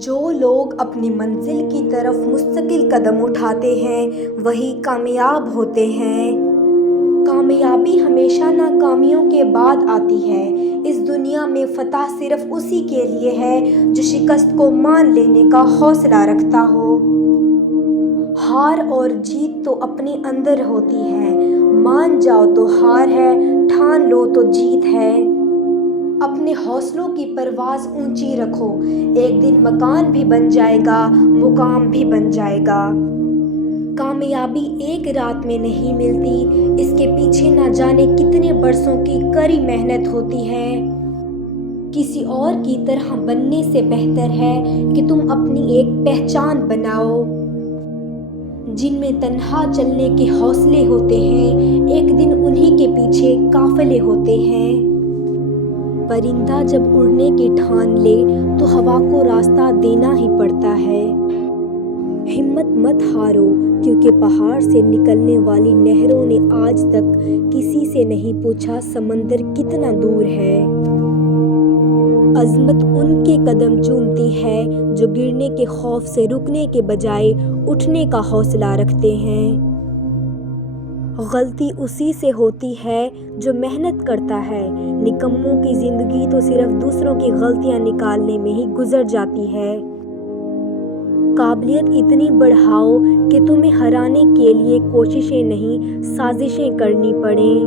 جو لوگ اپنی منزل کی طرف مستقل قدم اٹھاتے ہیں وہی کامیاب ہوتے ہیں۔ کامیابی ہمیشہ ناکامیوں کے بعد آتی ہے۔ اس دنیا میں فتح صرف اسی کے لیے ہے جو شکست کو مان لینے کا حوصلہ رکھتا ہو۔ ہار اور جیت تو اپنے اندر ہوتی ہے۔ مان جاؤ تو ہار ہے، ٹھان لو تو جیت ہے۔ اپنے حوصلوں کی پرواز اونچی رکھو، ایک دن مکان بھی بن جائے گا، مقام بھی بن جائے گا۔ کامیابی ایک رات میں نہیں ملتی، اس کے پیچھے نہ جانے کتنے برسوں کی کڑی محنت ہوتی ہے۔ کسی اور کی طرح بننے سے بہتر ہے کہ تم اپنی ایک پہچان بناؤ۔ جن میں تنہا چلنے کے حوصلے ہوتے ہیں، ایک دن انہی کے پیچھے قافلے ہوتے ہیں۔ پرندہ جب اڑنے کی ٹھان لے تو ہوا کو راستہ دینا ہی پڑتا ہے۔ ہمت مت ہارو، کیونکہ پہاڑ سے نکلنے والی نہروں نے آج تک کسی سے نہیں پوچھا سمندر کتنا دور ہے۔ عظمت ان کے قدم چومتی ہے جو گرنے کے خوف سے رکنے کے بجائے اٹھنے کا حوصلہ رکھتے ہیں۔ غلطی اسی سے ہوتی ہے جو محنت کرتا ہے۔ نکموں کی زندگی تو صرف دوسروں کی غلطیاں نکالنے میں ہی گزر جاتی ہے۔ قابلیت اتنی بڑھاؤ کہ تمہیں ہرانے کے لیے کوششیں نہیں، سازشیں کرنی پڑیں۔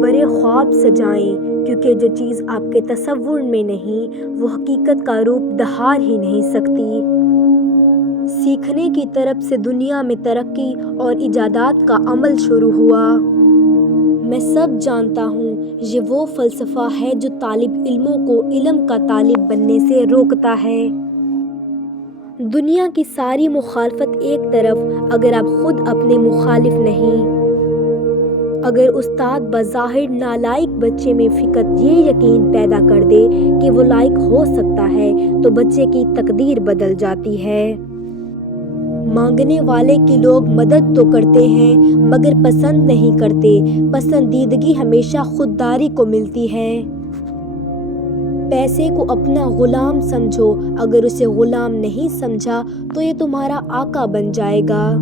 بڑے خواب سجائیں، کیونکہ جو چیز آپ کے تصور میں نہیں وہ حقیقت کا روپ دھار ہی نہیں سکتی۔ سیکھنے کی طرف سے دنیا میں ترقی اور ایجادات کا عمل شروع ہوا۔ میں سب جانتا ہوں، یہ وہ فلسفہ ہے جو طالب علموں کو علم کا طالب بننے سے روکتا ہے۔ دنیا کی ساری مخالفت ایک طرف، اگر آپ خود اپنے مخالف نہیں۔ اگر استاد بظاہر نالائق بچے میں فقط یہ یقین پیدا کر دے کہ وہ لائق ہو سکتا ہے تو بچے کی تقدیر بدل جاتی ہے۔ مانگنے والے کی لوگ مدد تو کرتے ہیں مگر پسند نہیں کرتے۔ پسندیدگی ہمیشہ خودداری کو ملتی ہے۔ پیسے کو اپنا غلام سمجھو، اگر اسے غلام نہیں سمجھا تو یہ تمہارا آقا بن جائے گا۔